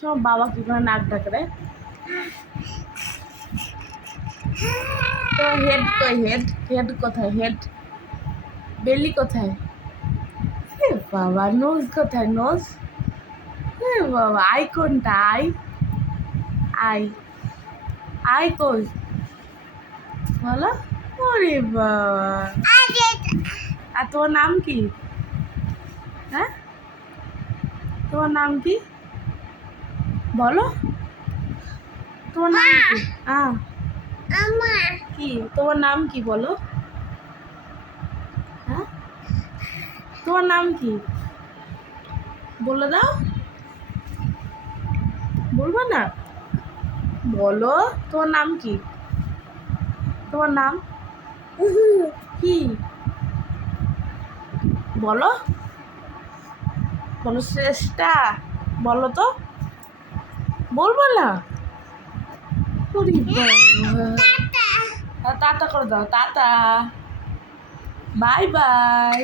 সব বাবা কি করে নাক ডাকে রে? তো হেড কই? হেড কোথায়? হেড বেলি কোথায়? এ বাবা, নোজ কোথায়? নোজ এ বাবা, আই কোনটা? আই আই কই বলো? ওরে বাবা, আর তোমার নাম কি? হ্যাঁ, তোমার নাম কি বলো? তোমার নাম কি? হ্যাঁ, কি তোমার নাম কি বলো? হ্যাঁ, তোমার নাম কি বলে দাও। বলবো না? বলো, তোমার নাম কি? তোমার নাম কি বলো? বলো শ্রেষ্ঠা, বলো তো। বলবো না? ওরে বাবা, টাটা করে দাও, টাটা, বাই বাই।